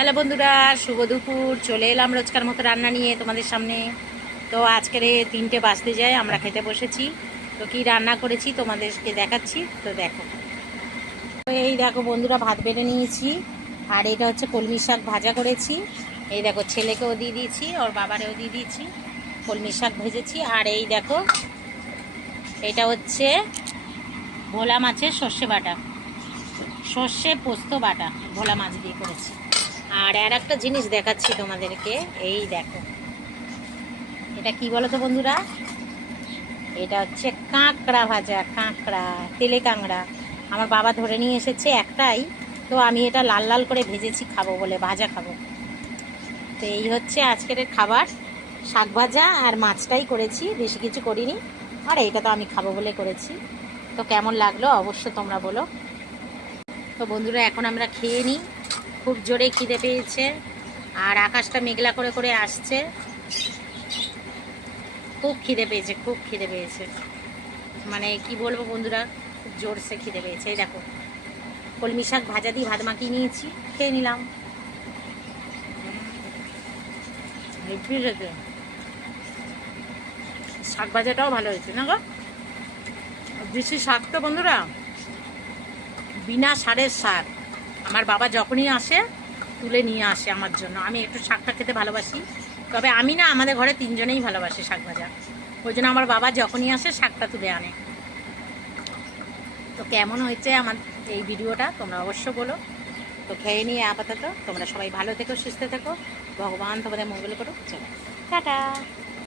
Hello বন্ধুরা, শুভ দুপুর। চলে এলাম রোজকার মতো রান্না নিয়ে তোমাদের সামনে। তো আজকের 3টে বাজতে যায়, আমরা খেতে বসেছি। তো কি রান্না করেছি তোমাদেরকে দেখাচ্ছি, তো দেখো। তো এই দেখো বন্ধুরা, ভাত বেড়ে নিয়েছি। আর এটা হচ্ছে কলমি শাক ভাজা করেছি। এই দেখো, ছেলেকেও দিয়ে দিয়েছি, ওর বাবারেও দিয়ে দিয়েছি। কলমি শাক ভেজেছি। আর এই দেখো, এটা হচ্ছে ভোলা মাছের সর্ষে বাটা, সর্ষে পোস্ত বাটা ভোলা মাছ দিয়ে করেছি। আর একটা জিনিস দেখাচ্ছি তোমাদেরকে, এই দেখো, এটা কি বলো তো বন্ধুরা, এটা হচ্ছে কাঁকড়া ভাজা, কাঁকড়া, তেলে কাঁকড়া। আমার বাবা ধরে নিয়ে এসেছে একটাই, তো আমি এটা লাল লাল করে ভেজেছি, খাবো বলে, ভাজা খাবো। তো এই হচ্ছে আজকের খাবার, শাক ভাজা আর মাছটাই করেছি, বেশি কিছু করিনি। আর এইটা তো আমি খাবো বলে করেছি। তো কেমন লাগলো অবশ্য তোমরা বলো। তো বন্ধুরা, এখন আমরা খেয়ে নিই। খুব জোরে খিদে পেয়েছে, আর আকাশটা মেঘলা করে করে আসছে। খুব খিদে পেয়েছে, খুব খিদে পেয়েছে, মানে কি বলবো বন্ধুরা, খুব জোরসে খিদে পেয়েছে। এই দেখো, কলমি শাক ভাজা দিয়ে ভাত মাখিয়ে নিয়েছি, খেয়ে নিলাম। শাক ভাজাটাও ভালো হয়েছে না গো? দেশি শাক তো বন্ধুরা, বিনা সারের শাক। আমার বাবা যখনই আসে তুলে নিয়ে আসে আমার জন্য। আমি একটু শাকটা খেতে ভালোবাসি, তবে আমি না, আমাদের ঘরে 3জনেই ভালোবাসে শাক ভাজা। ওই জন্য আমার বাবা যখনই আসে শাকটা তুলে আনে। তো কেমন হয়েছে আমার এই ভিডিওটা তোমরা অবশ্য বলো। তো খেয়ে নিয়ে আপাতত তোমরা সবাই ভালো থেকো, সুস্থ থেকো, ভগবান তোমাদের মঙ্গল করুক। চলো, টাটা।